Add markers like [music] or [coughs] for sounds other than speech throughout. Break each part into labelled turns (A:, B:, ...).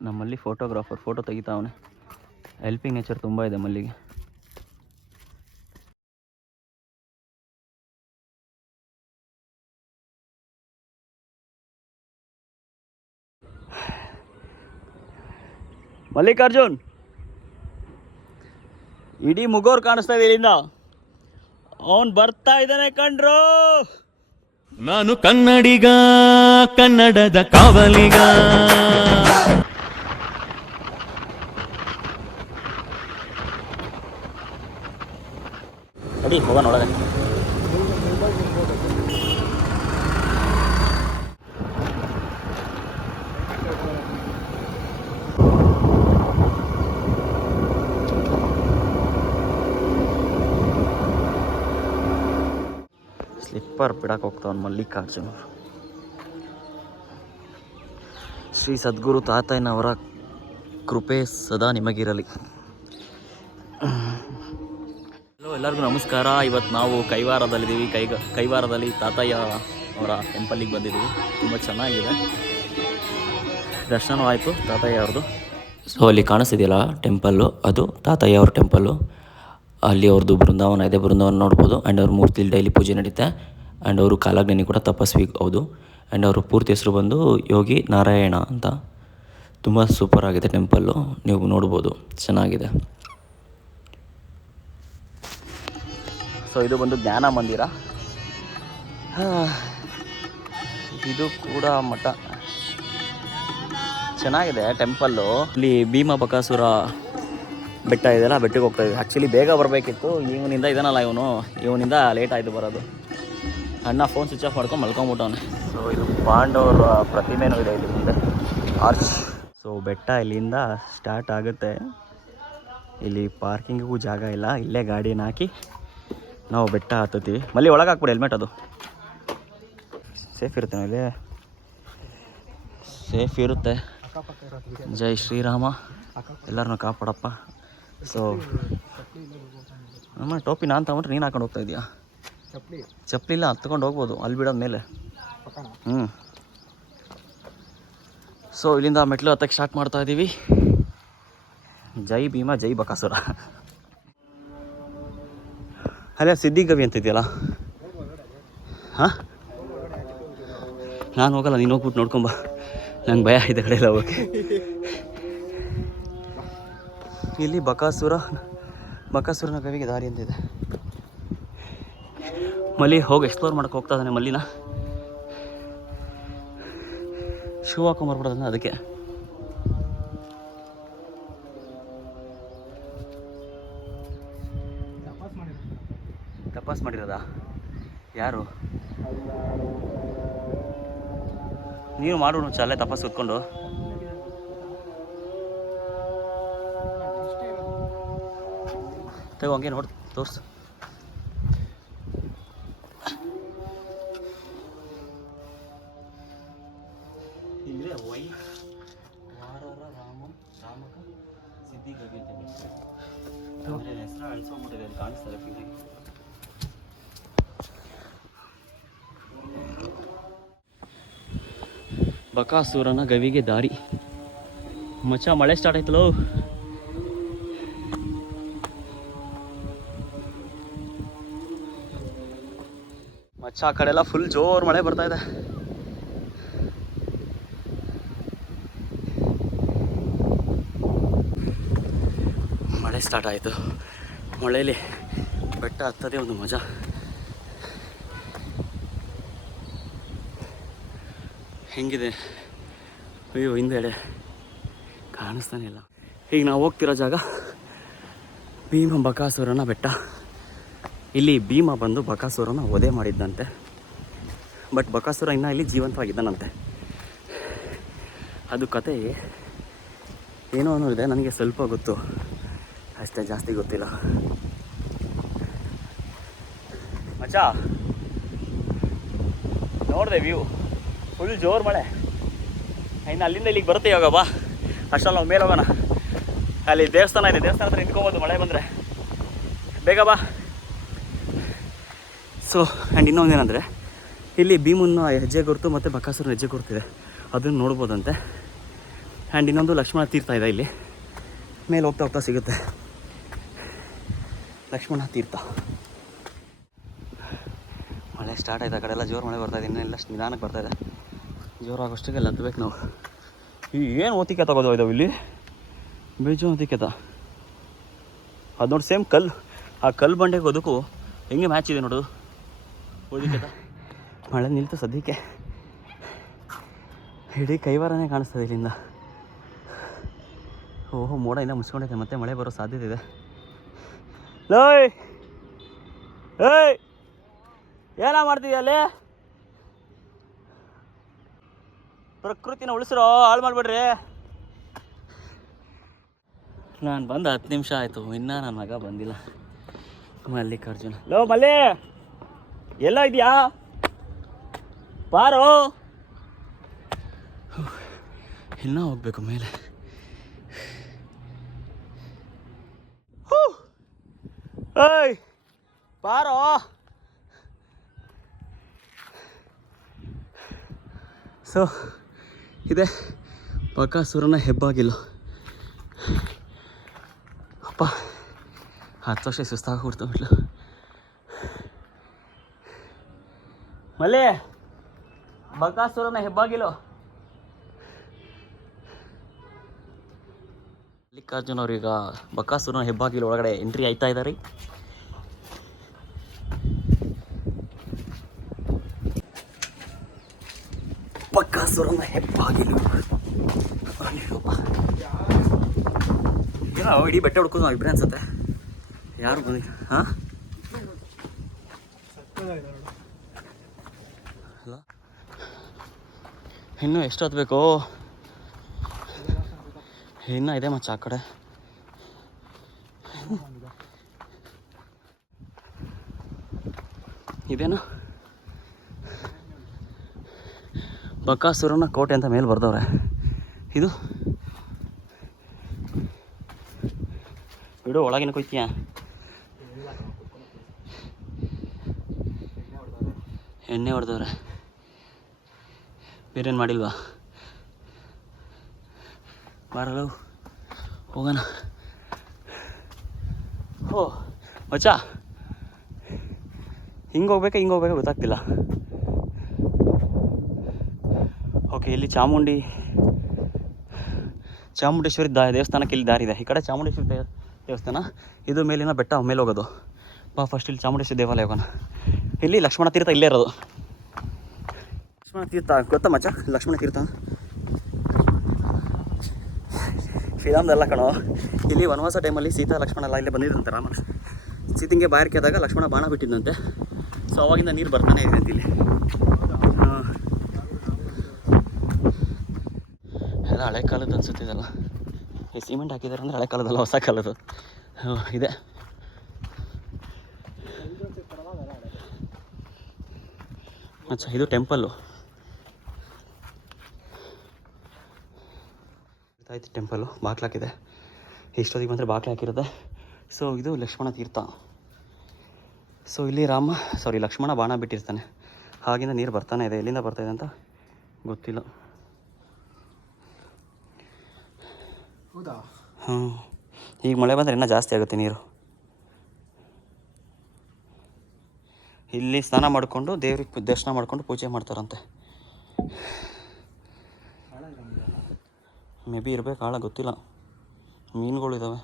A: ನಮ್ಮಲ್ಲಿ photographer photo ತೆಗಿತಾವನೆ. Helping nature ತುಂಬ ಇದೆ ಮಲ್ಲಿಗೆ. ಮಲ್ಲಿಕಾರ್ಜುನ್! ಇಡೀ ಮುಗೋರ್ ಕಾಣಿಸ್ತಾ ಇದೆ ಇಲ್ಲಿಂದ. ಅವನ್ ಬರ್ತಾ ಇದ್ದಾನೆ ಕಣ್ರು!
B: ನಾನು ಕನ್ನಡಿಗ, ಕನ್ನಡದ ಕಾವಲಿಗ.
A: ಅಡಿ ಹೋಗೋಣ ಒಳಗೆ. ಸ್ಲಿಪ್ಪರ್ ಬಿಡಕ್ಕೆ ಹೋಗ್ತಾವನ್ ಮಲ್ಲಿಕಾರ್ಜುನ ಶ್ರೀ ಸದ್ಗುರು ತಾತಯ್ಯನವರ ಕೃಪೆ ಸದಾ ನಿಮಗಿರಲಿ. ಎಲ್ಲರಿಗೂ ನಮಸ್ಕಾರ. ಇವತ್ತು ನಾವು ಕೈವಾರದಲ್ಲಿದ್ದೀವಿ. ಕೈಗ ಕೈವಾರದಲ್ಲಿ ತಾತಯ್ಯ ಅವರ ಟೆಂಪಲ್ಲಿಗೆ ಬಂದಿದ್ದೀವಿ. ತುಂಬ ಚೆನ್ನಾಗಿದೆ. ದರ್ಶನ ಆಯಿತು ತಾತಯ್ಯ ಅವ್ರದ್ದು. ಸೊ ಅಲ್ಲಿ ಕಾಣಿಸ್ತಿದೆಯಲ್ಲ ಟೆಂಪಲ್ಲು ಅದು ತಾತಯ್ಯ ಅವ್ರ ಟೆಂಪಲ್ಲು ಅಲ್ಲಿ ಅವ್ರದ್ದು ಬೃಂದಾವನ ಇದೆ. ಬೃಂದಾವನ ನೋಡ್ಬೋದು. ಆ್ಯಂಡ್ ಅವ್ರ ಮೂರ್ತಿಲಿ ಡೈಲಿ ಪೂಜೆ ನಡೀತೆ. ಆ್ಯಂಡ್ ಅವರು ಕಾಲಜ್ಞಾನಿ ಕೂಡ ತಪಸ್ವಿ ಹೌದು. ಆ್ಯಂಡ್ ಅವರು ಪೂರ್ತಿ ಹೆಸರು ಬಂದು ಯೋಗಿ ನಾರಾಯಣ ಅಂತ. ತುಂಬ ಸೂಪರ್ ಆಗಿದೆ ಟೆಂಪಲ್ಲು ನೀವು ನೋಡ್ಬೋದು. ಚೆನ್ನಾಗಿದೆ. ಸೊ ಇದು ಬಂದು ಜ್ಞಾನ ಮಂದಿರ. ಇದು ಕೂಡ ಮಠ. ಚೆನ್ನಾಗಿದೆ ಟೆಂಪಲ್ಲು. ಇಲ್ಲಿ ಭೀಮ ಬಕಾಸುರ ಬೆಟ್ಟ ಇದೆಯಲ್ಲ ಬೆಟ್ಟಕ್ಕೆ ಹೋಗ್ತಾ ಇದೆ. ಆ್ಯಕ್ಚುಲಿ ಬೇಗ ಬರಬೇಕಿತ್ತು. ಇವನಿಂದ ಇದನ್ನಲ್ಲ ಇವನು. ಇವನಿಂದ ಲೇಟ್ ಆಯಿತು ಬರೋದು. ಅಣ್ಣ ಫೋನ್ ಸ್ವಿಚ್ ಆಫ್ ಮಾಡ್ಕೊಂಡು ಮಲ್ಕೊಂಬಿಟ್ಟವನು ಸೊ ಇದು ಪಾಂಡವರ ಪ್ರತಿಮೆನೂ ಇದೆ ಇಲ್ಲಿ ಮುಂದೆ. ಆರ್ಚ್ ಸೊ ಬೆಟ್ಟ ಇಲ್ಲಿಂದ ಸ್ಟಾರ್ಟ್ ಆಗುತ್ತೆ. ಇಲ್ಲಿ ಪಾರ್ಕಿಂಗಿಗೂ ಜಾಗ ಇಲ್ಲ. ಇಲ್ಲೇ ಗಾಡಿನ ಹಾಕಿ ನಾವು ಬೆಟ್ಟ ಹತ್ತುತ್ತೀವಿ. ಮಲ್ಲಿ ಒಳಗೆ ಹಾಕ್ಬಿಡಿ ಹೆಲ್ಮೆಟ್ ಅದು. ಸೇಫ್ ಇರುತ್ತೆ ಇಲ್ಲಿ ಸೇಫ್ ಇರುತ್ತೆ. ಜೈ ಶ್ರೀರಾಮ. ಎಲ್ಲರನ್ನೂ ಕಾಪಾಡಪ್ಪ. ಸೊ ನಮ್ಮ ಟೋಪಿ ನಾನು ತಗೊಂಡ್ರೆ ನೀನು ಹಾಕೊಂಡು ಹೋಗ್ತಾ ಇದೀಯಾ? ಚಪ್ಪಲಿ ಇಲ್ಲ ಹತ್ಕೊಂಡು ಹೋಗ್ಬೋದು, ಅಲ್ಲಿ ಬಿಡೋದ ಮೇಲೆ. ಹ್ಞೂ ಸೊ ಇಲ್ಲಿಂದ ಮೆಟ್ಲು ಹತ್ತಕ್ಕೆ ಸ್ಟಾರ್ಟ್ ಮಾಡ್ತಾ ಇದ್ದೀವಿ ಜೈ ಭೀಮಾ, ಜೈ ಬಕಾಸುರ. ಅಲ್ಲೇ ಸಿದ್ಧಿಗವಿ ಅಂತ ಇದೆಯಲ್ಲ ಹಾಂ? ನಾನು ಹೋಗಲ್ಲ, ನೀನು ಹೋಗ್ಬಿಟ್ಟು ನೋಡ್ಕೊಂಬ. ನಂಗೆ ಭಯ ಇದೆ ಕಡೆ ಎಲ್ಲ ಹೋಗಿ ಇಲ್ಲಿ ಬಕಾಸುರ, ಬಕಾಸುರನ ಕವಿಗೆ ದಾರಿ ಅಂತಿದೆ. ಮಲ್ಲಿ, ಹೋಗಿ ಎಕ್ಸ್ಪ್ಲೋರ್ ಮಾಡಕ್ಕೆ ಹೋಗ್ತಾ ಇದ್ದಾನೆ ಮಲ್ಲಿನ. ಶೂ ಹಾಕೊಂಬರ್ಬಿಡೋದನ್ನ ಅದಕ್ಕೆ. ಮಾಡಿರೋದಾ? ಯಾರು? ನೀನು ಮಾಡು ನುಚ್ಚ ಅಲ್ಲೇ ತಪಾಸ್ ಕೂತ್ಕೊಂಡು ತಗೋ ಹಂಗೆ ನೋಡಿ ತೋರ್ಸು. ಬಕಾಸುರನ ಗವಿಗೆ ದಾರಿ. ಮಚ್ಚ, ಮಳೆ ಸ್ಟಾರ್ಟ್ ಆಯ್ತಲೋ? ಮಚ್ಚ, ಆ ಕಡೆ ಎಲ್ಲ ಫುಲ್ ಜೋರ್ ಮಳೆ ಬರ್ತಾ ಇದೆ. ಮಳೆ ಸ್ಟಾರ್ಟ್ ಆಯಿತು. ಮಳೆಯಲ್ಲಿ ಬೆಟ್ಟ ಹತ್ತದೇ ಒಂದು ಮಜಾ. ಹೆಂಗಿದೆ? ಅಯ್ಯೋ ಹಿಂದೆಡೆ ಕಾಣಿಸ್ತಾನೆ ಇಲ್ಲ. ಈಗ ನಾವು ಹೋಗ್ತಿರೋ ಜಾಗ ಭೀಮ ಬಕಾಸುರನ ಬೆಟ್ಟ. ಇಲ್ಲಿ ಭೀಮ ಬಂದು ಬಕಾಸುರನ ಒದೆ ಮಾಡಿದ್ದಂತೆ. ಬಟ್ ಬಕಾಸುರ ಇನ್ನೂ ಇಲ್ಲಿ ಜೀವಂತವಾಗಿದ್ದಾನಂತೆ. ಅದು ಕತೆ ಏನೋ ಅನ್ನೋದಿದೆ, ನನಗೆ ಸ್ವಲ್ಪ ಗೊತ್ತು. ಅಷ್ಟೇ ಜಾಸ್ತಿ ಗೊತ್ತಿಲ್ಲ. ಮಚ್ಚ, ನೋಡಿದೆ ವ್ಯೂ ಫುಲ್ ಜೋರು ಮಳೆ. ಇನ್ನು ಅಲ್ಲಿಂದ ಇಲ್ಲಿಗೆ ಬರುತ್ತೆ ಇವಾಗ, ಬಾ. ಅಷ್ಟಲ್ಲ ನಾವು ಮೇಲೆ ಹೋಗೋಣ. ಅಲ್ಲಿ ದೇವಸ್ಥಾನ ಇದೆ, ದೇವಸ್ಥಾನ ಹತ್ರ ನಿಂತ್ಕೊಬೋದು ಮಳೆ ಬಂದರೆ. ಬೇಗ ಬಾ. ಸೊ ಆ್ಯಂಡ್ ಇನ್ನೊಂದೇನೆಂದರೆ ಇಲ್ಲಿ ಭೀಮನ್ನ ಹೆಜ್ಜೆ ಗುರುತು ಮತ್ತು ಬಕಾಸುರನ ಹೆಜ್ಜೆ ಗುರುತಿದೆ ಅದನ್ನು ನೋಡ್ಬೋದಂತೆ. ಆ್ಯಂಡ್ ಇನ್ನೊಂದು ಲಕ್ಷ್ಮಣ ತೀರ್ಥ ಇದೆ ಇಲ್ಲಿ. ಮೇಲೆ ಹೋಗ್ತಾ ಹೋಗ್ತಾ ಸಿಗುತ್ತೆ. ಲಕ್ಷ್ಮಣ ತೀರ್ಥ. ಮಳೆ ಸ್ಟಾರ್ಟ್ ಆಯ್ತು, ಆ ಕಡೆ ಎಲ್ಲ ಜೋರು ಮಳೆ ಬರ್ತಾ ಇದೆ ಇನ್ನೆಲ್ಲ ನಿಧಾನಕ್ಕೆ ಬರ್ತಾ ಅಲ್ಲಿ ಹತ್ಬೇಕು ನಾವು. ಈ ಏನು ಓತಿಕೆ ತಗೋದು ಇದಾವೆ ಇಲ್ಲಿ? ಬೇಜು ಓತಿಕೆತ ಅದು ನೋಡಿ ಸೇಮ್ ಕಲ್ಲು. ಆ ಕಲ್ಲು ಬಂಡೆಗೆ ಅದಕ್ಕೂ ಹೆಂಗೆ ಮ್ಯಾಚ್ ಇದೆ ನೋಡು? ಓದಿಕೆತ ಮಳೆ ನಿಲ್ತು ಸದ್ಯಕ್ಕೆ. ಇಡೀ ಕೈವಾರನೇ ಕಾಣಿಸ್ತದೆ ಇಲ್ಲಿಂದ. ಓಹೋ, ಮೋಡ ಇನ್ನೂ ಮುಚ್ಕೊಂಡೈತೆ ಮತ್ತೆ ಮಳೆ ಬರೋ ಸಾಧ್ಯತೆ ಇದೆ. ಲೋಯ್! ಏಯ್! ಏನ ಮಾಡ್ತೀವಿ ಅಲ್ಲಿ? ಪ್ರಕೃತಿನ ಉಳಿಸ್ರೋ ಹಾಳು ಮಾಡ್ಬೇಡ್ರಿ. ನಾನು ಬಂದು ಹತ್ತು ನಿಮಿಷ ಆಯಿತು. ಇನ್ನೂ ನನ್ನ ಮಗ ಬಂದಿಲ್ಲ. ಮಲ್ಲಿಕಾರ್ಜುನ. ಲೋ ಮಲ್ಲಿ. ಎಲ್ಲ ಇದೆಯಾ? ಪಾರೋ ಇನ್ನೂ ಹೋಗ್ಬೇಕು ಮೇಲೆ. ಏಯ್ ಬಾರೋ. ಸೊ ಇದೆ. ಬಕಾಸುರನ ಹೆಬ್ಬಾಗಿಲ್ಲ ಅಪ್ಪ, ಹತ್ತು ವರ್ಷ ಸುಸ್ತಾಗ್ಬಿಡ್ತು ಬಿಡ್ಲು ಮಲ್ಲಿ ಬಕಾಸುರನ ಹೆಬ್ಬಾಗಿಲು. ಮಲ್ಲಿಕಾರ್ಜುನ್ ಅವ್ರೀಗ ಬಕಾಸುರನ ಹೆಬ್ಬಾಗಿಲು ಒಳಗಡೆ ಎಂಟ್ರಿ ಆಯ್ತಾ ಇದ್ದಾರೆ ಬಕಾಸುರನ ಹೆಪ್ಪಾಗಿಲ್ಲ. ಏನೋ ಇಡೀ ಬೆಟ್ಟ ಹುಡ್ಕೋದು ನಾವು ಇಬ್ಬರೇ ಅನ್ಸತ್ತೆ. ಯಾರು ಬಂದಿಲ್ಲ ಹಾಂ? ಇನ್ನೂ ಎಷ್ಟು ಹತ್ಬೇಕು? ಇನ್ನೂ ಇದೆ ಮಚ್ಚ ಆ ಕಡೆ. ಇದೇನು? ಬಕಾಸುರನ ಕೋಟೆ ಅಂತ ಮೇಲೆ ಬರ್ದವ್ರೆ. ಇದು? ಬಿಡು, ಒಳಗಿನ ಕೊಯ್ತೀಯ ಎಣ್ಣೆ ಹೊಡೆದವ್ರೆ. ಬೇರೇನು ಮಾಡಿಲ್ವಾ? ಬಾರಲ್ಲ ಹೋಗೋಣ. ಓ, ಮಚ್ಚ. ಹಿಂಗೆ ಹೋಗ್ಬೇಕಾ ಹಿಂಗೆ ಹೋಗ್ಬೇಕಾ ಗೊತ್ತಾಗ್ತಿಲ್ಲ. ಓಕೆ, ಇಲ್ಲಿ ಚಾಮುಂಡಿ, ಚಾಮುಂಡೇಶ್ವರಿ ದಾ, ದೇವಸ್ಥಾನಕ್ಕೆ ಇಲ್ಲಿ ದಾರಿ ಇದೆ. ಈ ಕಡೆ ಚಾಮುಂಡೇಶ್ವರಿ ದೇವಸ್ಥಾನ, ಇದು ಮೇಲಿನ ಬೆಟ್ಟ ಮೇಲೆ ಹೋಗೋದು ಬಾ ಫಸ್ಟ್ ಇಲ್ಲಿ ಚಾಮುಂಡೇಶ್ವರಿ ದೇವಾಲಯ ಹೋಗೋಣ. ಇಲ್ಲಿ ಲಕ್ಷ್ಮಣ ತೀರ್ಥ ಇಲ್ಲೇ ಇರೋದು. ಲಕ್ಷ್ಮಣ ತೀರ್ಥ, ಗೊತ್ತಾ ಮಚ್ಚ? ಲಕ್ಷ್ಮಣ ತೀರ್ಥ. ಶ್ರೀರಾಮದೆಲ್ಲ ಕಣೋ. ಇಲ್ಲಿ ವನವಾಸ ಟೈಮಲ್ಲಿ ಸೀತಾ, ಲಕ್ಷ್ಮಣ ಎಲ್ಲ ಇಲ್ಲೇ ಬಂದಿದ್ದಂತೆ ರಾಮ ಸೀತಿಂಗೆ ಬಾಯಾರಿಕೆ ಆದಾಗ ಲಕ್ಷ್ಮಣ ಬಾಣ ಬಿಟ್ಟಿದ್ದಂತೆ ಸೊ ಅವಾಗಿಂದ ನೀರು ಬರ್ತಾನೆ ಇದೆ ಇಲ್ಲಿ ಹಾಂ ಎಲ್ಲ ಹಳೆ ಕಾಲದ ಅನ್ಸುತ್ತೆ ಇದೆಲ್ಲ ಸಿಮೆಂಟ್ ಹಾಕಿದಾರೆ ಅಂದರೆ ಹಳೆ ಕಾಲದಲ್ಲ ಹೊಸ ಕಾಲದ್ದು. ಇದೆ. ಅಚ್ಚಾ ಇದು ಟೆಂಪಲ್ಲು ಆಯ್ತು ಟೆಂಪಲ್ಲು ಬಾಕ್ಲು ಹಾಕಿದೆ. ಇಷ್ಟೊತ್ತಿಗೆ ಬಂದರೆ ಬಾಕ್ಲು ಹಾಕಿರುತ್ತೆ. ಸೊ ಇದು ಲಕ್ಷ್ಮಣ ತೀರ್ಥ. ಸೊ ಇಲ್ಲಿ ರಾಮ ಸಾರಿ ಲಕ್ಷ್ಮಣ ಬಾಣ ಬಿಟ್ಟಿರ್ತಾನೆ. ಹಾಗಿಂದ ನೀರು ಬರ್ತಾನೆ ಇದೆ. ಎಲ್ಲಿಂದ ಬರ್ತಾಯಿದೆ ಅಂತ ಗೊತ್ತಿಲ್ಲ.
C: ಹೌದಾ?
A: ಹ್ಞೂ ಈಗ ಮಳೆ ಬಂದರೆ ಇನ್ನೂ ಜಾಸ್ತಿ ಆಗುತ್ತೆ ನೀರು. ಇಲ್ಲಿ ಸ್ನಾನ ಮಾಡಿಕೊಂಡು, ದೇವ್ರಿಗೆ ದರ್ಶನ ಮಾಡಿಕೊಂಡು ಪೂಜೆ ಮಾಡ್ತಾರಂತೆ. ಮೇ ಬಿ ಇರಬೇಕು, ಆಳ ಗೊತ್ತಿಲ್ಲ. ಮೀನುಗಳಿದ್ದಾವೆ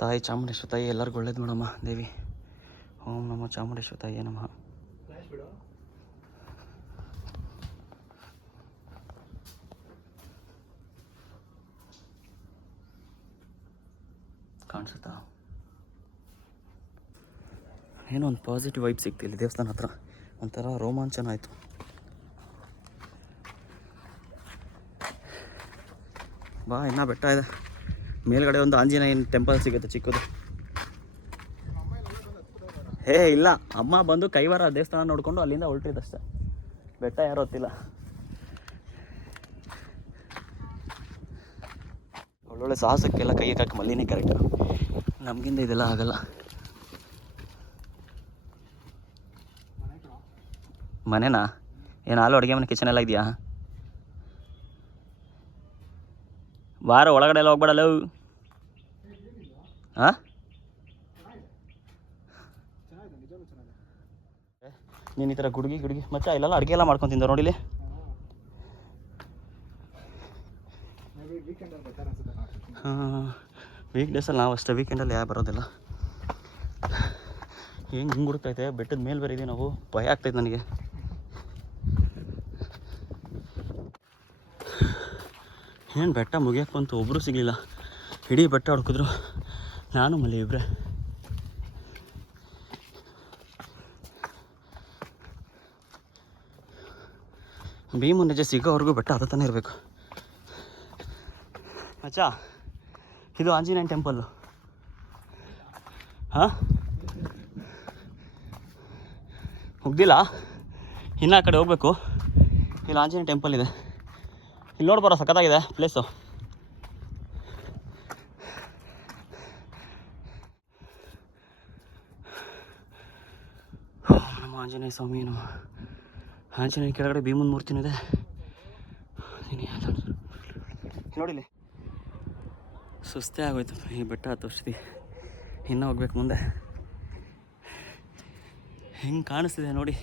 A: ತಾಯಿ ಚಾಮುಂಡೇಶ್ವರ ತಾಯಿ ಎಲ್ಲರಿಗೂ ಒಳ್ಳೇದು ನೋಡಮ್ಮ ದೇವಿ. ಓಂ ನಮ್ಮ ಚಾಮುಂಡೇಶ್ವರ ತಾಯಿಯೇ ನಮಃ. ಕಾಣಿಸುತ್ತಾ? ಏನೋ ಒಂದು ಪಾಸಿಟಿವ್ ವೈಬ್ ಸಿಕ್ತು ಇಲ್ಲಿ ದೇವಸ್ಥಾನ ಹತ್ರ. ಒಂಥರ ರೋಮಾಂಚನ ಆಯಿತು. ಬಾ, ಇನ್ನೂ ಬೆಟ್ಟ ಇದೆ. ಮೇಲ್ಗಡೆ ಒಂದು ಆಂಜನೇಯನ ಟೆಂಪಲ್ ಸಿಗುತ್ತೆ ಚಿಕ್ಕದು. ಹೇ ಇಲ್ಲ. ಅಮ್ಮ ಬಂದು ಕೈವಾರ ದೇವಸ್ಥಾನ ನೋಡಿಕೊಂಡು ಅಲ್ಲಿಂದ ಹೊರಟಿದ್ದಷ್ಟೆ ಬೆಟ್ಟ ಯಾರು ಗೊತ್ತಿಲ್ಲ ಒಳ್ಳೊಳ್ಳೆ ಸಾಹಸಕ್ಕೆಲ್ಲ ಕೈಗೆ ಹಾಕಿ ಮಲ್ಲಿನೇ ಕರೆಕ್ಟ್ ನಮಗಿಂದ ಇದೆಲ್ಲ ಆಗಲ್ಲ. ಮನೆನಾ? ಏನು ಹಾಲು ಅಡುಗೆ ಮನೆ ಕಿಚನ್ ಎಲ್ಲ ಇದೆಯಾ ವಾರ ಒಳಗಡೆ ಎಲ್ಲ ಹೋಗ್ಬೇಡಲ್ಲ? ಹಾಂ ನೀನು ಈ ಥರ ಗುಡುಗಿ ಗುಡುಗಿ, ಮತ್ತೆ ಇಲ್ಲೆಲ್ಲ ಅಡುಗೆ ಎಲ್ಲ ಮಾಡ್ಕೊಂಡು ತಿಂದ ನೋಡಿಲಿ. ಹಾಂ. ವೀಕ್ ಡೇಸಲ್ಲಿ ನಾವು ಅಷ್ಟೇ ವೀಕೆಂಡಲ್ಲಿ ಯಾವ ಬರೋದಿಲ್ಲ. ಹೆಂಗೆ ಹಿಂಗೆ ಹುಡುಕ್ತೈತೆ? ಬೆಟ್ಟದ ಮೇಲೆ ಬರೀದಿ ನಾವು. ಭಯ ಆಗ್ತೈತೆ ನನಗೆ. ಏನು ಬೆಟ್ಟ ಮುಗಿಯಕ್ಕೆ ಬಂತು? ಒಬ್ಬರು ಸಿಗಲಿಲ್ಲ. ಇಡೀ ಬೆಟ್ಟ ಹುಡುಕಿದ್ರು. ನಾನು ಮಲ್ಲಿ ಇಬ್ಬರೇ ಭೀಮು ನಿಜ ಸಿಗೋವರೆಗೂ ಬೆಟ್ಟ ಹತ್ತತಾನೆ ಇರಬೇಕು. ಮಚ್ಚಾ. ಇದು ಆಂಜನೇಯ ಟೆಂಪಲ್ ಹಾಂ? ಮುಗ್ದಿಲ್ಲ ಇನ್ನೂ ಆ ಕಡೆ ಹೋಗ್ಬೇಕು. ಇಲ್ಲಿ ಆಂಜನೇಯ ಟೆಂಪಲ್ ಇದೆ. ಇಲ್ಲಿ ನೋಡಿ ಬರೋ, ಸಖತ್ತಾಗಿದೆ ಪ್ಲೇಸು ನಮ್ಮ ಆಂಜನೇಯ ಸ್ವಾಮಿ ನಮ್ಮ ಆಂಜನೇಯ ಕೆಳಗಡೆ ಭೀಮನ ಮೂರ್ತಿನೂ ಇದೆ. ನೋಡಿಲಿ ಸುಸ್ತೇ ಆಗೋಯ್ತು. ಈ ಬೆಟ್ಟ ಹತ್ತು ವರ್ಷದಿ ಇನ್ನೂ ಹೋಗ್ಬೇಕು ಮುಂದೆ. ಹೆಂಗೆ ಕಾಣಿಸ್ತಿದೆ ನೋಡಿ.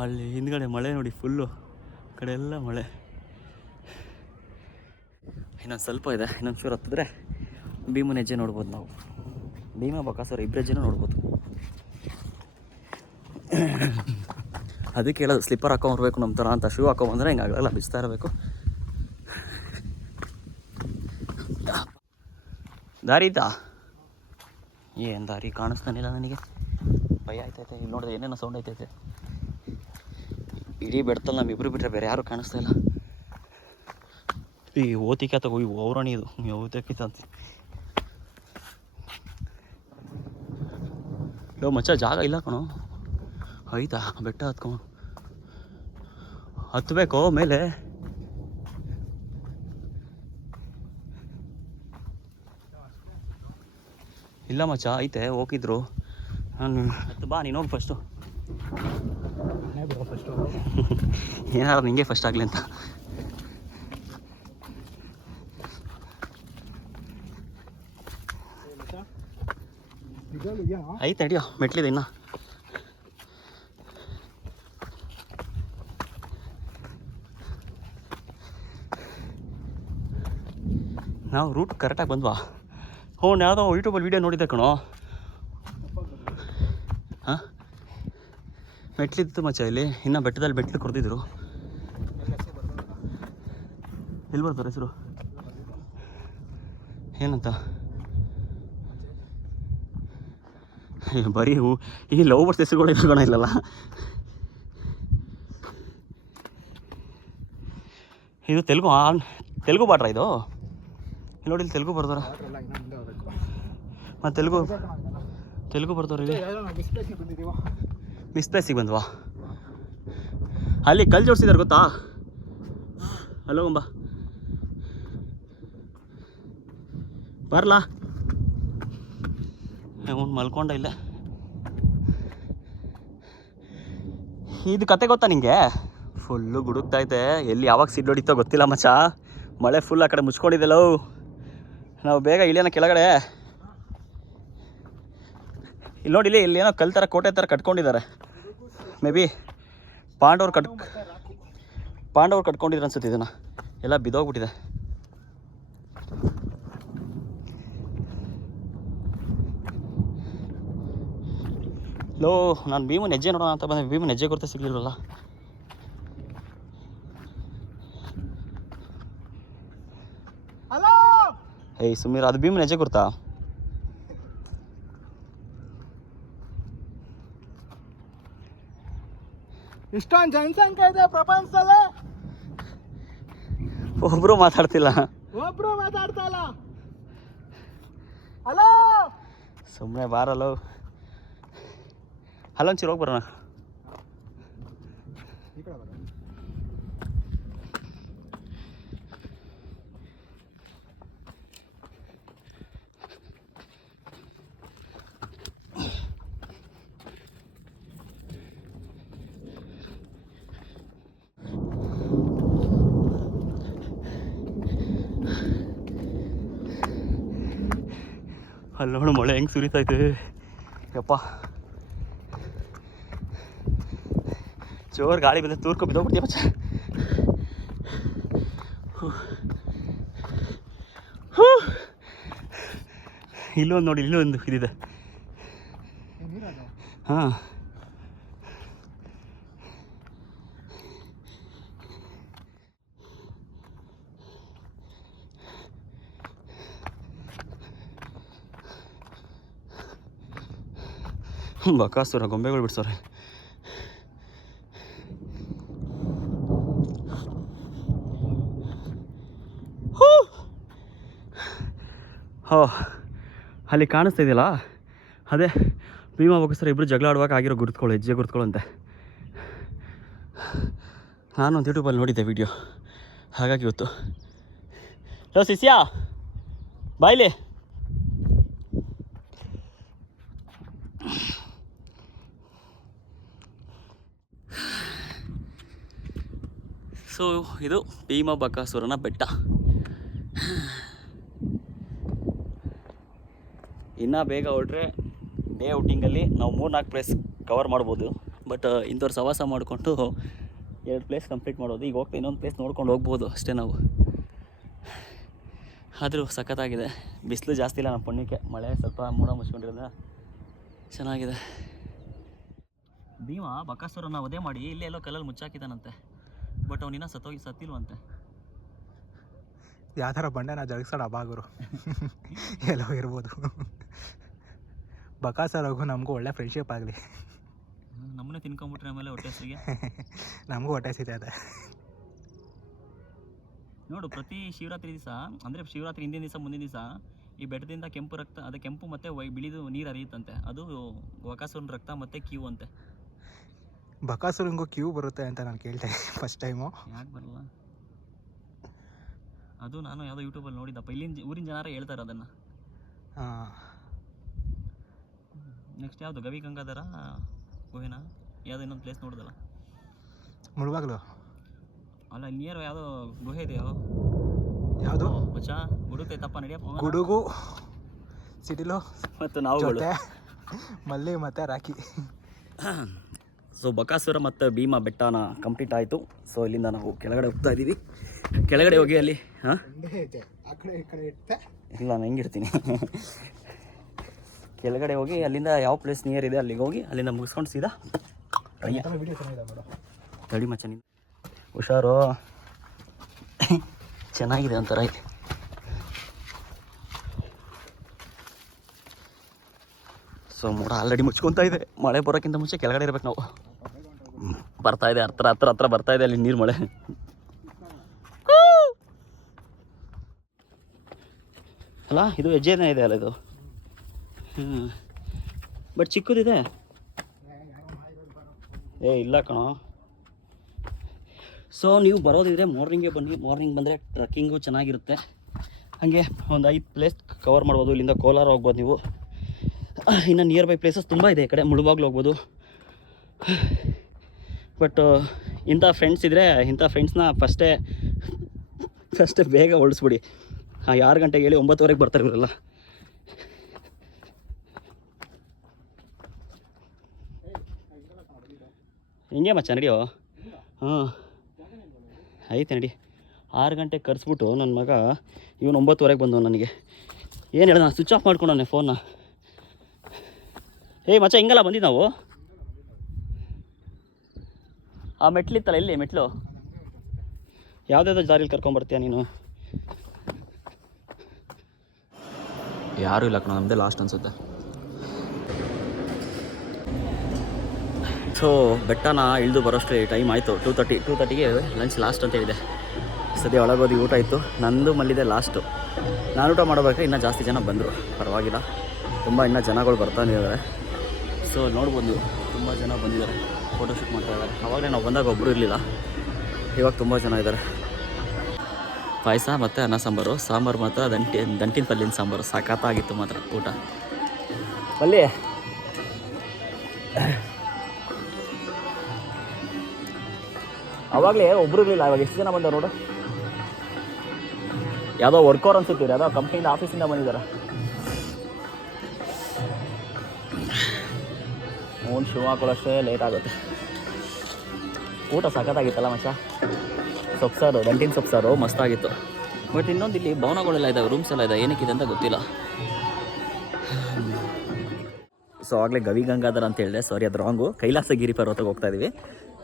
A: ಅಲ್ಲಿ ಹಿಂದ್ಗಡೆ ಮಳೆ ನೋಡಿ ಫುಲ್ಲು ಕಡೆ ಎಲ್ಲ ಮಳೆ. ಇನ್ನೊಂದು ಸ್ವಲ್ಪ ಇದೆ. ಇನ್ನೊಂದು ಚೂರು ಹತ್ತಿದ್ರೆ ಭೀಮನ ಹೆಜ್ಜೆ ನೋಡ್ಬೋದು ನಾವು. ಭೀಮ ಬಕಾಸವ್ರ ಇಬ್ಬರ ಹೆಜ್ಜೆನೂ ನೋಡ್ಬೋದು. ಅದಕ್ಕೆ ಹೇಳೋದು ಸ್ಲಿಪ್ಪರ್ ಹಾಕೊಂಬರ್ಬೇಕು ನಮ್ಮ ಥರ ಅಂತ. ಶೂ ಹಾಕೊಂಬಂದ್ರೆ ಹಿಂಗೆ ಆಗಲ್ಲ ಬಿಸ್ತಾ ಇರಬೇಕು. ದಾರಿ ಇತ್ತಾ ಏನು ದಾರಿ ಕಾಣಿಸ್ತಾನಿಲ್ಲ ನನಗೆ. ಭಯ ಆಯ್ತೈತೆ, ಇಲ್ಲಿ ನೋಡಿದ್ರೆ ಏನೇನೋ ಸೌಂಡ್ ಐತೈತೆ ಇಡೀ ಬೆಡ್ತಲ್ಲ ನಮ್ಮಿಬ್ರು ಬಿಟ್ಟರೆ ಬೇರೆ ಯಾರು ಕಾಣಿಸ್ತಾ ಇಲ್ಲ. ಈ ಓತಿಕೆ ತಗೋ ಈ ಓರಣಿ ಇದು. ಅಂತ. ಲೋ, ಮಚ್ಚ, ಜಾಗ ಇಲ್ಲ ಕಣೋ. ಆಯ್ತಾ ಬೆಟ್ಟ ಹತ್ಕೊಂಡು ಹತ್ತಬೇಕು ಮೇಲೆ. ಇಲ್ಲ ಮಚ್ಚ, ಐತೆ, ಹೋಗಿದ್ರು. ನಾನು ಬಾ, ನೀನು ಹೋಗಿ ಫಸ್ಟು
C: ಫಸ್ಟು
A: ಏನಾರು ನಿಂಗೆ ಫಸ್ಟ್ ಆಗಲಿ ಅಂತ. ಐತೆ ಅಡಿಯೋ ಮೆಟ್ಲಿದೆ ಇನ್ನ. ನಾವು ರೂಟ್ ಕರೆಕ್ಟಾಗಿ ಬಂದ್ವಾ? ಹ್ಞೂ, ಯಾವುದೋ ಯೂಟ್ಯೂಬಲ್ಲಿ ವೀಡಿಯೋ ನೋಡಿದ್ದೆ ಕಣೋ. ಹಾಂ? ಮೆಟ್ಲಿತ್ತು ಮಚ್ಚ ಇಲ್ಲಿ. ಇನ್ನೂ ಬೆಟ್ಟದಲ್ಲಿ ಬೆಟ್ಟಲು ಕೊಡ್ತಿದ್ರು ಎಲ್ಲಿ ಬರ್ತಾರೆ ಹೆಸರು? ಏನಂತ? ಬರೀ ಹೂ. ಈ ಲವ್ ಬರ್ಸ್ ಹೆಸರುಗಳು ಕಣ ಇಲ್ಲಲ್ಲ. ಇದು ತೆಲುಗು ತೆಲುಗು ಬಾಟ್ರ ಇದು? ನೋಡಿ ಇಲ್ಲಿ ತೆಲುಗು ಬರ್ತಾರ ಮತ್ತು ತೆಲುಗು ತೆಲುಗು ಬರ್ತಾರ
C: ಮಿಸ್ ಪ್ಲೇಸಿಗೆ
A: ಬಂದ್ವಾ? ಅಲ್ಲಿ ಕಲ್ ಜೋಡಿಸಿದಾರೆ ಗೊತ್ತಾ? ಹಲೋ ಅಂಬ ಬರ್ಲಾ? ಅವ್ನು ಮಲ್ಕೊಂಡ ಇಲ್ಲ. ಇದು ಕತೆ ಗೊತ್ತಾ ನಿಂಗೆ? ಫುಲ್ಲು ಗುಡುಕ್ತೈತೆ ಎಲ್ಲಿ ಯಾವಾಗ ಸಿಡ್ ಹೊಡಿತೋ ಗೊತ್ತಿಲ್ಲ ಮಚ್ಚ. ಮಳೆ ಫುಲ್ ಆ ಕಡೆ ಮುಚ್ಕೊಂಡಿದ್ದೆಲ್ಲೋ ನಾವು ಬೇಗ ಇಳಿಯೋಣ ಕೆಳಗಡೆ. ಇಲ್ಲಿ ನೋಡಿ, ಇಲ್ಲಿ ಏನೋ ಕಲ್ ಥರ ಕೋಟೆ ಥರ ಕಟ್ಕೊಂಡಿದ್ದಾರೆ. ಮೇ ಬಿ ಪಾಂಡವ್ರು ಕಟ್ ಪಾಂಡವ್ರು ಕಟ್ಕೊಂಡಿದ್ರು ಅನ್ಸುತ್ತೆ ಇದನ್ನು. ಎಲ್ಲ ಬಿದ್ದೋಗ್ಬಿಟ್ಟಿದೆ. ಲೋ ನಾನು ಭೀಮನ್ ಹೆಜ್ಜೆ ನೋಡೋಣ ಅಂತ ಬಂದೆ. ಭೀಮನ್ ಹೆಜ್ಜೆ ಗುರುತ ಸಿಗ್ಲಿಲ್ವಲ್ಲ
C: ಹಲೋ
A: ಏಯ್ ಸುಮೀರ್ ಅದು ಭೀಮ್ ಹೆಜ್ಜೆ ಕುರ್ತಾ
C: ಇಷ್ಟೊಂದು ಜನಸಂಖ್ಯೆ ಇದೆ ಪ್ರಪಂಚದಲ್ಲಿ.
A: ಒಬ್ಬರು ಮಾತಾಡ್ತಿಲ್ಲ.
C: ಒಬ್ರು ಮಾತಾಡ್ತಾ ಇಲ್ಲ. ಹಲೋ
A: ಸುಮ್ಮನೆ ಬಾರಲ್ಲೋ. ಅಲ್ಲೊಂಚೂರು ಹೋಗಿ ಬರೋಣ. ಅಲ್ಲಿ ನೋಡು ಮಳೆ ಹೆಂಗೆ ಸುರಿತೈತೆ ಯಪ್ಪ. ಜೋರು ಗಾಳಿ ಬಂದ ತೂರ್ಕೊ ಬಿದ್ದೋಗ್ಬಿಡ್ತೀವಿ. ಹೂ. ಇಲ್ಲೊಂದು ನೋಡಿ ಇಲ್ಲೊಂದು ಇದಿದೆ. ಹಾಂ. ಬಕಾಸುರ ಗೊಂಬೆಗಳು ಬಿಡ್ಸೋರೆ ಹೂ. ಅಲ್ಲಿ ಕಾಣಿಸ್ತಾ ಇದೆಯಲ್ಲ? ಅದೇ, ಭೀಮಾ ಸರ್ ಇಬ್ಬರು ಜಗಳ ಆಡುವಾಗ ಆಗಿರೋ ಗುರುತ್ಕೊಳ್ಳು ಹೆಜ್ಜೆ ಗುರುತ್ಕೊಳ್ಳು ಅಂತೆ. ನಾನು ಒಂದು ಯೂಟ್ಯೂಬಲ್ಲಿ ನೋಡಿದ್ದೆ ವಿಡಿಯೋ ಹಾಗಾಗಿ ಇವತ್ತು ಹಲೋ ಸಿಸಿಯಾ! ಬಾಯ್ಲಿ! ಸೊ ಇದು ಭೀಮ ಬಕಾಸುರನ ಬೆಟ್ಟ. ಇನ್ನೂ ಬೇಗ ಹೊರಟ್ರೆ ಡೇ ಔಟಿಂಗಲ್ಲಿ ನಾವು ಮೂರು ನಾಲ್ಕು ಪ್ಲೇಸ್ ಕವರ್ ಮಾಡ್ಬೋದು. ಬಟ್ ಇಂಥವ್ರು ಸವಾಸ ಮಾಡಿಕೊಂಡು ಎರಡು ಪ್ಲೇಸ್ ಕಂಪ್ಲೀಟ್ ಮಾಡೋದು. ಈಗ ಹೋಗ್ತಾ ಇನ್ನೊಂದು ಪ್ಲೇಸ್ ನೋಡ್ಕೊಂಡು ಹೋಗ್ಬೋದು ಅಷ್ಟೇ ನಾವು. ಆದರೂ ಸಖತ್ತಾಗಿದೆ. ಬಿಸಿಲು ಜಾಸ್ತಿ ಇಲ್ಲ ನಮ್ಮ ಪುಣ್ಯಕ್ಕೆ. ಮಳೆ ಸ್ವಲ್ಪ ಮೂಡ ಮುಚ್ಕೊಂಡಿರಲ್ಲ ಚೆನ್ನಾಗಿದೆ. ಭೀಮ ಬಕಾಸುರನ್ನ ಒದೇ ಮಾಡಿ ಇಲ್ಲೇ ಎಲ್ಲೋ ಕಲ್ಲಲ್ಲಿ ಮುಚ್ಚಾಕಿದ್ದಾನಂತೆ. ಬಟ್ ಅವನಿನ್ನ ಸತ್ತೋಗಿ ಸತ್ತಿಲ್ವಂತೆ.
C: ಯಾವ ಥರ ಬಂಡೆನ ಜಗಿಸೋಣ ಬಾಗುರು ಎಲ್ಲೋ ಇರ್ಬೋದು. ಬಕಾಸರಗೂ ನಮಗೂ ಒಳ್ಳೆ ಫ್ರೆಂಡ್ಶಿಪ್ ಆಗಲಿ.
A: ನಮ್ಮನ್ನೇ ತಿನ್ಕೊಂಬಿಟ್ರೆ ಆಮೇಲೆ ಹೊಟ್ಟೆ ಹಸಿಗೆ.
C: ನಮಗೂ ಹೊಟ್ಟೆ ಸಿಗ್ತದೆ
A: ನೋಡು ಪ್ರತಿ ಶಿವರಾತ್ರಿ ದಿವಸ ಅಂದರೆ ಶಿವರಾತ್ರಿ ಹಿಂದಿನ ದಿವಸ ಮುಂದಿನ ದಿವಸ ಈ ಬೆಟ್ಟದಿಂದ ಕೆಂಪು ರಕ್ತ ಅದು ಕೆಂಪು ಮತ್ತು ವೈ ಬಿಳಿದು ನೀರು ಹರಿಯುತ್ತಂತೆ. ಅದು ವಕಾಸುರನ ರಕ್ತ ಮತ್ತು ಕ್ಯೂ ಅಂತೆ
C: ಬಕಾಸುರಂಗೂ ಕ್ಯೂ ಬರುತ್ತೆ ಅಂತ ನಾನು ಕೇಳ್ತೇನೆ ಫಸ್ಟ್ ಟೈಮು
A: ಯಾಕೆ ಬರಲ್ಲ? ಅದು ನಾನು ಯಾವುದೋ ಯೂಟ್ಯೂಬಲ್ಲಿ ನೋಡಿದ್ದಪ್ಪ. ಇಲ್ಲಿನ ಊರಿನ ಜನರೇ ಹೇಳ್ತಾರೆ ಅದನ್ನು. ನೆಕ್ಸ್ಟ್ ಯಾವುದು? ಗವಿ ಗಂಗಾಧರ ಗುಹೆನ? ಯಾವುದೋ ಇನ್ನೊಂದು ಪ್ಲೇಸ್ ನೋಡಿದಲ್ಲ
C: ಮುಳುವಾಗಲು
A: ಅಲ್ಲ ನಿಯರ್ ಯಾವುದೋ ಗುಹೆ ಇದೆಯೋ?
C: ಯಾವುದು?
A: ಮಚ್ಚ ಗುಡುತೈತಪ್ಪ ತಪ್ಪ ನಡೆಯಪ್ಪ
C: ಗುಡುಗು ಸಿಟಿಲು
A: ಮತ್ತು
C: ನಾವು ಮಲ್ಲಿ ಮತ್ತು ರಾಕಿ [coughs]
A: ಸೊ ಬಕಾಸುರ ಮತ್ತು ಭೀಮಾ ಬೆಟ್ಟನ ಕಂಪ್ಲೀಟ್ ಆಯಿತು. ಸೊ ಇಲ್ಲಿಂದ ನಾವು ಕೆಳಗಡೆ ಹೋಗ್ತಾ ಇದ್ದೀವಿ ಕೆಳಗಡೆ ಹೋಗಿ ಅಲ್ಲಿ, ಹಾಂ? ಇಲ್ಲ, ನಾನು ಹೆಂಗಿರ್ತೀನಿ ಕೆಳಗಡೆ ಹೋಗಿ ಅಲ್ಲಿಂದ ಯಾವ ಪ್ಲೇಸ್ ನಿಯರ್ ಇದೆ ಅಲ್ಲಿಗೆ ಹೋಗಿ ಅಲ್ಲಿಂದ ಮುಗಿಸ್ಕೊಂಡು ಸೀದಾ ತಡಿ ಮಚ್ಚ ನೀನು. ಹುಷಾರು. ಚೆನ್ನಾಗಿದೆ ಒಂಥರ ಇದೆ ಸೊ ಮೋಡ ಆಲ್ರೆಡಿ ಮುಚ್ಕೊತಾ ಇದೆ. ಮಳೆ ಬರೋಕ್ಕಿಂತ ಮುಂಚೆ ಕೆಳಗಡೆ ಇರ್ಬೇಕು ನಾವು. ಬರ್ತಾ ಇದೆ, ಹತ್ರ ಹತ್ರ ಹತ್ರ ಬರ್ತಾ ಇದೆ, ಅಲ್ಲಿ ನೀರು ಮಳೆ. ಅಲ್ಲ, ಇದು ಹೆಜ್ಜೆನೇ ಇದೆ ಅಲ್ಲ ಇದು? ಬಟ್ ಚಿಕ್ಕದಿದೆ. ಏ, ಇಲ್ಲ ಕಣೋ. ಸೊ ನೀವು ಬರೋದಿದ್ರೆ ಮಾರ್ನಿಂಗೇ ಬನ್ನಿ. ಮಾರ್ನಿಂಗ್ ಬಂದರೆ ಟ್ರಕ್ಕಿಂಗು ಚೆನ್ನಾಗಿರುತ್ತೆ. ಹಾಗೆ ಒಂದು ಐದು ಪ್ಲೇಸ್ ಕವರ್ ಮಾಡ್ಬೋದು. ಇಲ್ಲಿಂದ ಕೋಲಾರ ಹೋಗ್ಬೋದು ನೀವು. ಇನ್ನು ನಿಯರ್ ಬೈ ಪ್ಲೇಸಸ್ ತುಂಬ ಇದೆ ಈ ಕಡೆ. ಮುಳುಬಾಗ್ಲು ಹೋಗ್ಬೋದು. ಬಟ್ ಇಂಥ ಫ್ರೆಂಡ್ಸ್ ಇದ್ದರೆ ಇಂಥ ಫ್ರೆಂಡ್ಸ್ನ ಫಸ್ಟೇ ಫಸ್ಟೇ ಬೇಗ ಹೊಳಿಸ್ಬಿಡಿ ಹಾಂ ಆರು ಗಂಟೆಗೆ ಹೇಳಿ ಒಂಬತ್ತುವರೆಗೆ ಬರ್ತಾರೆ ಇವರೆಲ್ಲ. ಹಿಂಗೆ ಮಚ್ಚ, ನಡಿಯೋ? ಹಾಂ. ಐತೆ ನಡಿ. ಆರು ಗಂಟೆಗೆ ಕರೆಸ್ಬಿಟ್ಟು ನನ್ನ ಮಗ, ಇವನು ಒಂಬತ್ತುವರೆಗೆ ಬಂದವು ನನಗೆ. ಏನು ಹೇಳ ನಾನು ಸ್ವಿಚ್ ಆಫ್ ಮಾಡ್ಕೊಂಡವನೆ ಫೋನ್ನ ಏಯ್ ಮಚ್ಚ, ಹಿಂಗಲ್ಲ ಬಂದಿದ್ದು ನಾವು? ಆ ಮೆಟ್ಲಿತ್ತಲ್ಲ ಇಲ್ಲಿ ಮೆಟ್ಲು. ಯಾವುದಾದ್ರು ದಾರಿಲಿ ಕರ್ಕೊಂಬರ್ತೀಯ ನೀನು? ಯಾರೂ ಇಲ್ಲ ಕಣ ನಮ್ಮದೇ ಲಾಸ್ಟ್ ಅನ್ಸುತ್ತೆ. ಸೊ ಬೆಟ್ಟನ ಇಳಿದು ಬರೋಷ್ಟೇ ಟೈಮ್ ಆಯಿತು. ಟೂ ತರ್ಟಿ ಟೂ ತರ್ಟಿಗೆ ಲಂಚ್ ಲಾಸ್ಟ್ ಅಂತ ಹೇಳಿದೆ. ಸದ್ಯ ಒಳಗೋದಿ ಊಟ ಇತ್ತು. ನಂದು ಮಲ್ಲಿದೆ ಲಾಸ್ಟು ನಾನು ಊಟ ಮಾಡಬೇಕಾದ್ರೆ ಇನ್ನೂ ಜಾಸ್ತಿ ಜನ ಬಂದರು. ಪರವಾಗಿಲ್ಲ. ತುಂಬ ಇನ್ನೂ ಜನಗಳು ಬರ್ತಾನೆ ಇದ್ದಾರೆ. ಸೊ ನೋಡ್ಬೋದು. ತುಂಬ ಜನ ಬಂದಿದ್ದಾರೆ. ಫೋಟೋಶೂಟ್ ಮಾಡ್ತಾ ಇದ್ದಾರೆ. ಅವಾಗಲೇ ನಾವು ಬಂದಾಗ ಒಬ್ಬರು ಇರಲಿಲ್ಲ. ಇವಾಗ ತುಂಬ ಜನ ಇದ್ದಾರೆ. ಪಾಯಸ ಮತ್ತು ಅನ್ನ ಸಾಂಬಾರು ಸಾಂಬಾರು ಮಾತ್ರ ದಂಟಿ ದಂಟಿನ ಪಲ್ಲಿನ ಸಾಂಬಾರು. ಸಖತ್ತಾಗಿತ್ತು ಮಾತ್ರ ಊಟ. ಪಲ್ಲಿ ಅವಾಗಲೇ ಒಬ್ರು ಇರಲಿಲ್ಲ, ಇವಾಗ ಎಷ್ಟು ಜನ ಬಂದಾರ ನೋಡು. ಯಾವುದೋ ವರ್ಕರ್ ಅನ್ಸುತ್ತೀರಿ ಯಾವುದೋ ಕಂಪ್ನಿಯಿಂದ ಆಫೀಸಿಂದ ಬಂದಿದ್ದಾರೆ. ಓನ್ ಶೂ ಹಾಕೊಳ್ಳೋಷ್ಟೇ ಲೇಟ್ ಆಗುತ್ತೆ ಊಟ ಸಖತ್ತಾಗಿತ್ತಲ್ಲ ಮಚ್ಚ ಸೊಪ್ಸಾರು ದಂಟಿನ ಸೊಪ್ಸಾರು ಮಸ್ತಾಗಿತ್ತು ಬಟ್ ಇನ್ನೊಂದು ಇಲ್ಲಿ ಭವನಗಳೆಲ್ಲ ಇದ್ದಾವೆ ರೂಮ್ಸ್ ಎಲ್ಲ ಇದೆ ಏನಕ್ಕಿದೆ ಅಂತ ಗೊತ್ತಿಲ್ಲ ಸೊ ಆಗಲೇ ಗವಿ ಗಂಗಾಧರ್ ಅಂತ ಹೇಳಿದೆ. ಸಾರಿ ಅದು ರಾಂಗು ಕೈಲಾಸಗಿರಿ ಪರ್ವತಕ್ಕೆ ಹೋಗ್ತಾ ಇದ್ದೀವಿ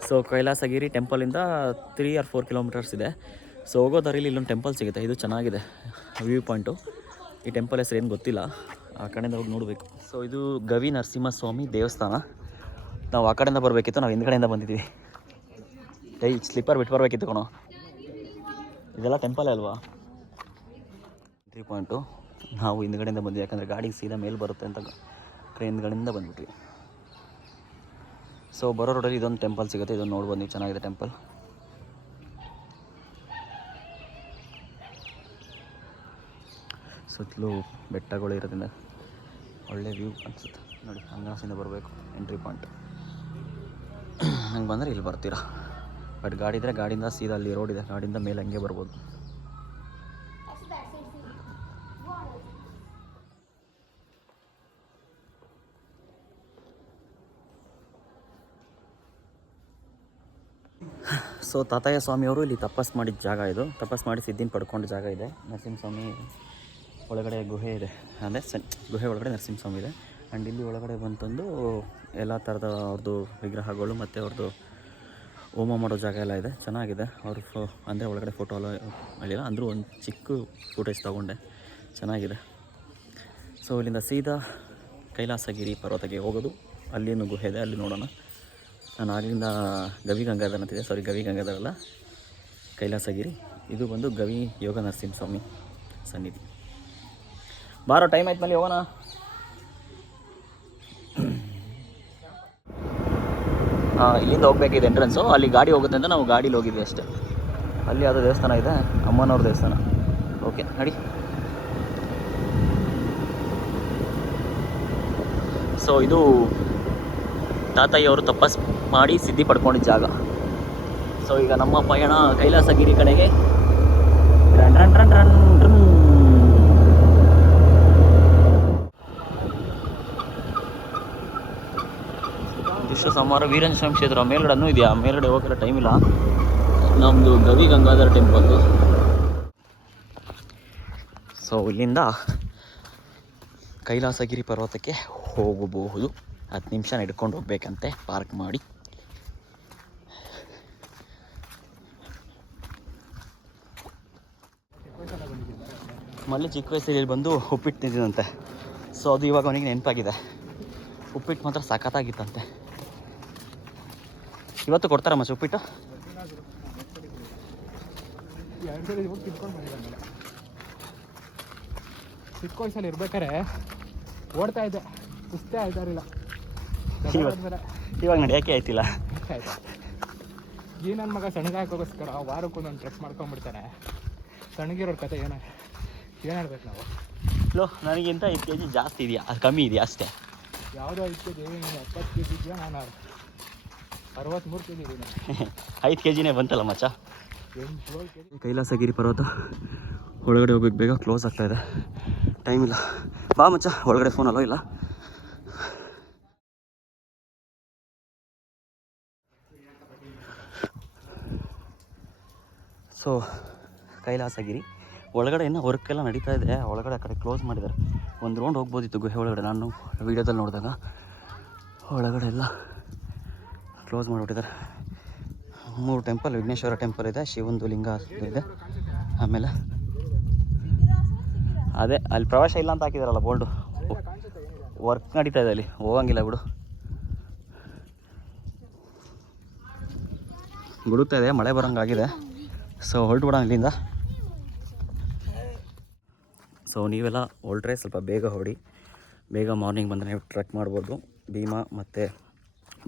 A: ಸೊ ಕೈಲಾಸಗಿರಿ ಟೆಂಪಲಿಂದ ತ್ರೀ ಆರ್ ಫೋರ್ ಕಿಲೋಮೀಟರ್ಸ್ ಇದೆ. ಸೊ ಹೋಗೋದರಲ್ಲಿ ದಾರಿಲಿ ಇಲ್ಲೊಂದು ಟೆಂಪಲ್ ಸಿಗುತ್ತೆ. ಇದು ಚೆನ್ನಾಗಿದೆ. ವ್ಯೂ ಪಾಯಿಂಟು ಈ ಟೆಂಪಲ್ ಹೆಸರು ಏನು ಗೊತ್ತಿಲ್ಲ. ಆ ಕಡೆಯಿಂದ ಹೋಗಿ ನೋಡಬೇಕು. ಸೊ ಇದು ಗವಿ ನರಸಿಂಹಸ್ವಾಮಿ ದೇವಸ್ಥಾನ. ನಾವು ಆ ಕಡೆಯಿಂದ ಬರಬೇಕಿತ್ತು, ನಾವು ಹಿಂದ್ಗಡೆಯಿಂದ ಬಂದಿದ್ದೀವಿ ಏಯ್ ಸ್ಲಿಪ್ಪರ್ ಬಿಟ್ಟು ಬರಬೇಕಿತ್ತು ಕಣೋ. ಇದೆಲ್ಲ ಟೆಂಪಲ್ ಅಲ್ವಾ? ಎಂಟ್ರಿ ಪಾಯಿಂಟು ನಾವು ಹಿಂದ್ಗಡೆಯಿಂದ ಬಂದ್ವಿ, ಯಾಕಂದರೆ ಗಾಡಿ ಸೀದಾ ಮೇಲೆ ಬರುತ್ತೆ ಅಂತ ಹಿಂದ್ಗಡೆಯಿಂದ ಬಂದ್ಬಿಟ್ವಿ. ಸೊ ಬರೋ ರೋಡಲ್ಲಿ ಇದೊಂದು ಟೆಂಪಲ್ ಸಿಗುತ್ತೆ, ಇದೊಂದು ನೋಡ್ಬೋದು ನೀವು, ಚೆನ್ನಾಗಿದೆ ಟೆಂಪಲ್ ಸುತ್ತಲೂ ಬೆಟ್ಟಗಳು ಇರೋದ್ರಿಂದ. ಒಳ್ಳೆ ವ್ಯೂ ಅನಿಸುತ್ತೆ. ನೋಡಿ ಹಂಗಾಸಿಂದ ಬರಬೇಕು ಎಂಟ್ರಿ ಪಾಯಿಂಟ್ ಹಂಗೆ ಬಂದರೆ ಇಲ್ಲಿ ಬರ್ತೀರಾ? ಬಟ್ ಗಾಡಿ ಇದ್ದರೆ ಗಾಡಿಯಿಂದ ಸೀದಾ ಅಲ್ಲಿ ರೋಡ್ ಇದೆ, ಗಾಡಿಯಿಂದ ಮೇಲೆ ಹಂಗೆ ಬರ್ಬೋದು. ಸೊ ತಾತಯ್ಯ ಸ್ವಾಮಿಯವರು ಇಲ್ಲಿ ತಪಸ್ ಮಾಡಿದ ಜಾಗ ಇದು. ತಪಸ್ ಮಾಡಿ ಸಿದ್ದಿನ ಪಡ್ಕೊಂಡ ಜಾಗ ಇದೆ. ನರಸಿಂಹಸ್ವಾಮಿ ಒಳಗಡೆ ಗುಹೆ ಇದೆ. ಅಂದರೆ ಸನ್ ಗುಹೆ ಒಳಗಡೆ ನರಸಿಂಹಸ್ವಾಮಿ ಇದೆ. ಆ್ಯಂಡ್ ಇಲ್ಲಿ ಒಳಗಡೆ ಬಂತಂದು ಎಲ್ಲ ಥರದ ಅವ್ರದ್ದು ವಿಗ್ರಹಗಳು ಮತ್ತು ಅವ್ರದ್ದು ಹೋಮ ಮಾಡೋ ಜಾಗ ಎಲ್ಲ ಇದೆ. ಚೆನ್ನಾಗಿದೆ. ಅವ್ರ ಫೋ, ಅಂದರೆ ಒಳಗಡೆ ಫೋಟೋ ಎಲ್ಲ ಅಲ್ಲಿಲ್ಲ ಅಂದರೂ ಒಂದು ಚಿಕ್ಕ ಫುಟೇಜ್ ತೊಗೊಂಡೆ. ಚೆನ್ನಾಗಿದೆ. ಸೊ ಇಲ್ಲಿಂದ ಸೀದಾ ಕೈಲಾಸಗಿರಿ ಪರ್ವತಕ್ಕೆ ಹೋಗೋದು. ಅಲ್ಲಿನೂ ಗುಹೆ ಇದೆ. ಅಲ್ಲಿ ನೋಡೋಣ. ನಾನು ಆಗಲಿಂದ ಗವಿ ಗಂಗಾಧರ್ ಅಂತಿದೆ ಸಾರಿ ಗವಿ ಗಂಗಾಧರ್ ಅಲ್ಲ. ಕೈಲಾಸಗಿರಿ. ಇದು ಬಂದು ಗವಿ ಯೋಗ ನರಸಿಂಹಸ್ವಾಮಿ ಸನ್ನಿಧಿ. ಬಾರೋ ಟೈಮ್ ಆಯ್ತು ಮೇಲೆ ಹೋಗೋಣ. ಇಲ್ಲಿಂದ ಹೋಗ್ಬೇಕಿದೆ ಎಂಟ್ರೆನ್ಸು ಅಲ್ಲಿ ಗಾಡಿ ಹೋಗುತ್ತೆ ಅಂತ ನಾವು ಗಾಡೀಲಿ ಹೋಗಿದ್ವಿ ಅಷ್ಟೇ. ಅಲ್ಲಿ ಯಾವುದೋ ದೇವಸ್ಥಾನ ಇದೆ, ಅಮ್ಮನವ್ರ ದೇವಸ್ಥಾನ. ಓಕೆ ನಡಿ. ಸೊ ಇದು ತಾತಯ್ಯವರು ತಪಸ್ ಮಾಡಿ ಸಿದ್ಧಿ ಪಡ್ಕೊಂಡಿದ್ದ ಜಾಗ. ಸೊ ಈಗ ನಮ್ಮ ಪಯಣ ಕೈಲಾಸಗಿರಿ ಕಡೆಗೆ. Run run run run. ವಿಶ್ವ ಸಮಾರ ವೀರಂಜನ ಕ್ಷೇತ್ರ ಮೇಲ್ಗಡೆನೂ ಇದೆಯಾ? ಮೇಲ್ಗಡೆ ಹೋಗಿರೋ ಟೈಮ್ ಇಲ್ಲ. ನಮ್ಮದು ಗವಿ ಗಂಗಾಧರ ಟೆಂಪಲ್ಲು ಸೊ ಇಲ್ಲಿಂದ ಕೈಲಾಸಗಿರಿ ಪರ್ವತಕ್ಕೆ ಹೋಗಬಹುದು. ಹತ್ತು ನಿಮಿಷ ಹಿಡ್ಕೊಂಡು ಹೋಗ್ಬೇಕಂತೆ. ಪಾರ್ಕ್ ಮಾಡಿ. ಮಲ್ಲಿ ಚಿಕ್ಕ ವಯಸ್ಸಲ್ಲಿ ಬಂದು ಉಪ್ಪಿಟ್ಟು ತಿಂದಿದಂತೆ ಸೊ ಅದು ಇವಾಗ ಅವನಿಗೆ ನೆನಪಾಗಿದೆ. ಉಪ್ಪಿಟ್ಟು ಮಾತ್ರ ಸಖತ್ತಾಗಿತ್ತಂತೆ. ಇವತ್ತು ಕೊಡ್ತಾರಮ್ಮ ಉಪ್ಪಿಟ್ಟು
C: ಚಿಕ್ಕ ವಯಸ್ಸಲ್ಲಿ ಇರ್ಬೇಕಾರೆ ಓಡ್ತಾ ಇದ್ದೆ ಇಷ್ಟೇ ಆಯ್ತಾ ಇರಲಿಲ್ಲ
A: ಇವಾಗ ನಡೆಯೋಕ್ಕೆ ಆಯ್ತಿಲ್ಲ?
C: ಆಯ್ತಾ? ಈ ನನ್ನ ಮಗ ಸಣ್ಣಗಾಕೋಸ್ಕರ ವಾರಕ್ಕೊಂದೊಂದು ಟ್ರೆಕ್ ಮಾಡ್ಕೊಂಡ್ಬಿಡ್ತಾನೆ. ಸಣ್ಣಗಿರೋರ್ ಕತೆ ಏನ ಏನಾಡ್ಬೇಕು ನಾವು?
A: ಲೋ ನನಗಿಂತ ಐದು ಕೆ ಜಿ ಜಾಸ್ತಿ ಇದೆಯಾ? ಅದು ಕಮ್ಮಿ ಇದೆಯಾ ಅಷ್ಟೇ?
C: ಯಾವುದೋ ಐದು ಕೆ ಜಿ ಎಪ್ಪತ್ತು ಕೆ ಜಿ ಇದೆಯಾ? ನಾನು ಅರವತ್ತ್ಮೂರು ಕೆ ಜಿ ಇದ್ದೀನಿ
A: ಐದು ಕೆ ಜಿನೇ ಬಂತಲ್ಲ ಮಚ್ಚ? ಕೈಲಾಸಗಿರಿ ಪರ್ವತ. ಒಳಗಡೆ ಹೋಗ್ಬೇಕು ಬೇಗ ಕ್ಲೋಸ್ ಆಗ್ತಾ ಇದೆ. ಟೈಮ್ ಇಲ್ಲ. ಬಾ ಮಚ್ಚ ಒಳಗಡೆ ಫೋನ್ ಅಲ್ಲೋ ಇಲ್ಲ? ಸೊ ಕೈಲಾಸಗಿರಿ. ಒಳಗಡೆ ಇನ್ನೂ ವರ್ಕೆಲ್ಲ ಎಲ್ಲ ನಡೀತಾ ಇದೆ. ಒಳಗಡೆ ಆ ಕಡೆ ಕ್ಲೋಸ್ ಮಾಡಿದ್ದಾರೆ. ಒಂದು ರೌಂಡ್ ಹೋಗ್ಬೋದಿತ್ತು ಗುಹೆ ಒಳಗಡೆ. ನಾನು ವೀಡಿಯೋದಲ್ಲಿ ನೋಡಿದಾಗ. ಒಳಗಡೆ ಎಲ್ಲ ಕ್ಲೋಸ್ ಮಾಡಿಬಿಟ್ಟಿದ್ದಾರೆ. ಮೂರು ಟೆಂಪಲ್, ವಿಘ್ನೇಶ್ವರ ಟೆಂಪಲ್ ಇದೆ, ಶಿವಂದು ಲಿಂಗ ಇದೆ. ಆಮೇಲೆ ಅದೇ, ಅಲ್ಲಿ ಪ್ರವೇಶ ಇಲ್ಲ ಅಂತ ಹಾಕಿದಾರಲ್ಲ ಬೋಲ್ಡು. ವರ್ಕ್ ನಡೀತಾ ಇದೆ ಅಲ್ಲಿ, ಹೋಗಂಗಿಲ್ಲ ಬಿಡು. ಬಿಡುತ್ತಾ ಇದೆ, ಮಳೆ ಬರೋಂಗಾಗಿದೆ ಸೊ ಹೊರಟುಬಿಡೋಣ ಇಲ್ಲಿಂದ. ಸೊ ನೀವೆಲ್ಲ ಹೊರಟ್ರೆ ಸ್ವಲ್ಪ ಬೇಗ ಹೊಡಿ ಬೇಗ ಮಾರ್ನಿಂಗ್ ಬಂದರೆ ನೀವು ಟ್ರೆಕ್ ಮಾಡ್ಬೋದು. ಭೀಮಾ ಮತ್ತು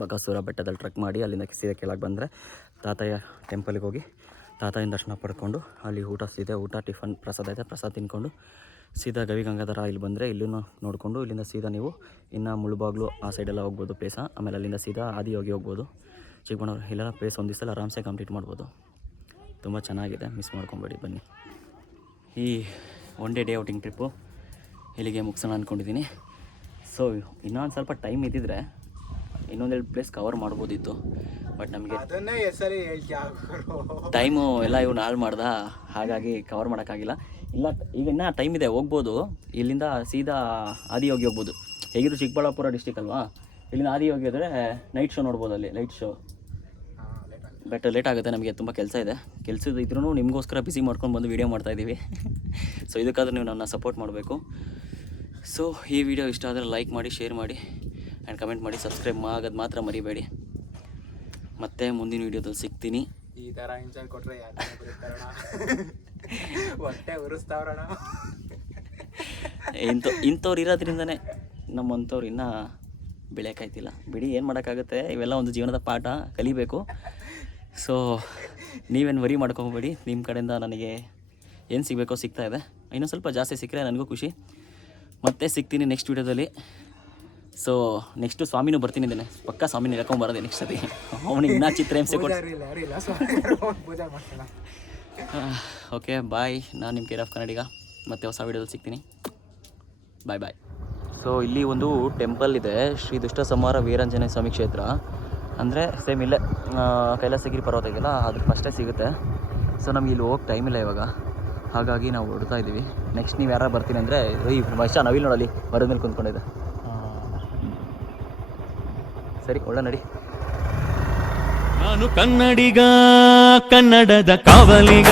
A: ಬಕಾಸುರ ಬೆಟ್ಟದಲ್ಲಿ ಟ್ರಕ್ ಮಾಡಿ ಅಲ್ಲಿಂದ ಸೀದಾ ಕೆಳಗೆ ಬಂದರೆ ತಾತಯ್ಯ ಟೆಂಪಲ್ಗೆ ಹೋಗಿ ತಾತಯ್ಯನ ದರ್ಶನ ಪಡ್ಕೊಂಡು ಅಲ್ಲಿ ಊಟ ಸೀದೆ ಊಟ, ಟಿಫನ್, ಪ್ರಸಾದ ಇದೆ. ಪ್ರಸಾದ ತಿನ್ಕೊಂಡು ಸೀದಾ ಗವಿಗಂಗಾಧರ ಇಲ್ಲಿ ಬಂದರೆ ಇಲ್ಲೂ ನೋಡಿಕೊಂಡು ಇಲ್ಲಿಂದ ಸೀದಾ ನೀವು ಇನ್ನು ಮುಳುಬಾಗ್ಲು ಆ ಸೈಡೆಲ್ಲ ಹೋಗ್ಬೋದು ಪ್ಲೇಸ ಆಮೇಲೆ ಅಲ್ಲಿಂದ ಸೀದಾ ಆದಿಯೋಗಿ ಹೋಗ್ಬೋದು. ಚಿಕ್ಕಬಳ್ಳಾಪುರ ಇಲ್ಲೆಲ್ಲ ಪ್ಲೇಸ್ ಒಂದು ದಿವಸ ಆರಾಮ್ಸೆ ಕಂಪ್ಲೀಟ್ ಮಾಡ್ಬೋದು. ತುಂಬ ಚೆನ್ನಾಗಿದೆ. ಮಿಸ್ ಮಾಡ್ಕೊಬೇಡಿ ಬನ್ನಿ. ಈ one day day outing trip ಇಲ್ಲಿಗೆ ಮುಗಿಸೋಣ ಅಂದ್ಕೊಂಡಿದ್ದೀನಿ ಸೊ ಇನ್ನೊಂದು ಸ್ವಲ್ಪ ಟೈಮ್ ಇದ್ದಿದ್ರೆ ಇನ್ನೊಂದೆರಡು ಪ್ಲೇಸ್ ಕವರ್ ಮಾಡ್ಬೋದಿತ್ತು. ಬಟ್ ನಮಗೆ ಟೈಮು ಎಲ್ಲ ಇವ್ನು ಹಾಳು ಮಾಡ್ದ. ಹಾಗಾಗಿ ಕವರ್ ಮಾಡೋಕ್ಕಾಗಿಲ್ಲ. ಇಲ್ಲ ಈಗ ಇನ್ನೂ ಟೈಮ್ ಇದೆ ಹೋಗ್ಬೋದು. ಇಲ್ಲಿಂದ ಸೀದಾ ಆದಿಯೋಗಿ ಹೋಗ್ಬೋದು. ಹೇಗಿದ್ರು ಚಿಕ್ಕಬಳ್ಳಾಪುರ ಡಿಸ್ಟಿಕ್ ಅಲ್ವಾ? ಇಲ್ಲಿಂದ ಆದಿಯೋಗಿ ಹೋದರೆ ನೈಟ್ ಶೋ ನೋಡ್ಬೋದು ಅಲ್ಲಿ ಲೈಟ್ ಶೋ ಬಟ್ ಲೇಟ್ ಆಗುತ್ತೆ. ನಮಗೆ ತುಂಬ ಕೆಲಸ ಇದೆ. ಕೆಲಸದ ಇದ್ರೂ ನಿಮಗೋಸ್ಕರ ಬಿಸಿ ಮಾಡ್ಕೊಂಡು ಬಂದು ವೀಡಿಯೋ ಮಾಡ್ತಾಯಿದ್ದೀವಿ ಸೊ [laughs] ಇದಕ್ಕಾದ್ರೂ ನೀವು ನನ್ನ ಸಪೋರ್ಟ್ ಮಾಡಬೇಕು. ಸೊ ಈ ವಿಡಿಯೋ ಇಷ್ಟ ಆದರೆ ಲೈಕ್ ಮಾಡಿ ಶೇರ್ ಮಾಡಿ. ಆ್ಯಂಡ್ ಕಮೆಂಟ್ ಮಾಡಿ ಸಬ್ಸ್ಕ್ರೈಬ್ ಆಗೋದು ಮಾತ್ರ ಮರಿಬೇಡಿ. ಮತ್ತೆ ಮುಂದಿನ ವೀಡಿಯೋದಲ್ಲಿ ಸಿಗ್ತೀನಿ.
C: ಈ ಥರ ಎಂಜಾಯ್ ಕೊಟ್ಟರೆ ಹೊಟ್ಟೆ ಉರಿಸ್ತಾವ್ರಣ [laughs]
A: ಇಂಥ ಇಂಥವ್ರು ಇರೋದ್ರಿಂದನೇ ನಮ್ಮಂಥವ್ರು ಇನ್ನೂ ಬೆಳೆಯೋಕ್ಕಾಯ್ತಿಲ್ಲ ಬಿಡಿ ಏನು ಮಾಡೋಕ್ಕಾಗುತ್ತೆ? ಇವೆಲ್ಲ ಒಂದು ಜೀವನದ ಪಾಠ ಕಲಿಬೇಕು. ಸೊ ನೀವೇನು ವರಿ ಮಾಡ್ಕೊಬೇಡಿ. ನಿಮ್ಮ ಕಡೆಯಿಂದ ನನಗೆ ಏನು ಸಿಗಬೇಕೋ ಸಿಗ್ತಾ ಇದೆ. ಇನ್ನೂ ಸ್ವಲ್ಪ ಜಾಸ್ತಿ ಸಿಕ್ಕರೆ ನನಗೂ ಖುಷಿ. ಮತ್ತೆ ಸಿಗ್ತೀನಿ ನೆಕ್ಸ್ಟ್ ವೀಡಿಯೋದಲ್ಲಿ. ಸೊ ನೆಕ್ಸ್ಟು ಸ್ವಾಮಿನೂ ಬರ್ತೀನಿ ಇದ್ದೇನೆ. ಪಕ್ಕ ಸ್ವಾಮಿನ ಹೇಳ್ಕೊಂಬರೋದೆ ನೆಕ್ಸ್ಟ್ ಸತಿ. ಅವನಿಗೆ ಇನ್ನೂ ಚಿತ್ರ ಹಿಂಸೆ ಕೊಟ್ಟು ಓಕೆ ಬಾಯ್ ನಾನು ನಿಮ್ಮ ಕೇರ್ ಆಫ್ ಕನ್ನಡಿಗ. ಮತ್ತೆ ಹೊಸ ವೀಡಿಯೋದಲ್ಲಿ ಸಿಗ್ತೀನಿ. ಬಾಯ್ ಬಾಯ್ ಸೊ ಇಲ್ಲಿ ಒಂದು ಟೆಂಪಲ್ ಇದೆ. ಶ್ರೀ ದುಷ್ಟ ಸಂಹಾರ ವೀರಾಂಜನೇಯ ಸ್ವಾಮಿ ಕ್ಷೇತ್ರ. ಅಂದರೆ ಸೇಮ್ ಇಲ್ಲೇ ಕೈಲಾಸಗಿರಿ ಪರ್ವತ ಇದೆಯಲ್ಲ ಅದ್ರ ಫಸ್ಟೇ ಸಿಗುತ್ತೆ. ಸೊ ನಮ್ಗೆ ಇಲ್ಲಿ ಹೋಗಕ್ಕೆ ಟೈಮ್ ಇಲ್ಲ ಇವಾಗ. ಹಾಗಾಗಿ ನಾವು ಹೊಡ್ತಾ ಇದ್ದೀವಿ. ನೆಕ್ಸ್ಟ್ ನೀವು ಯಾರು ಬರ್ತೀನಿ ಅಂದರೆ ಈ ವರ್ಷ ನಾವಿಲ್ಲಿ ನೋಡಲಿ ಮರದ ಮೇಲೆ ಕುಂತ್ಕೊಂಡಿದ್ದೆ. ಸರಿ ಒಳ್ಳೆ ನಡಿ.
B: ನಾನು ಕನ್ನಡಿಗ ಕನ್ನಡದ ಕಾವಲಿಗ.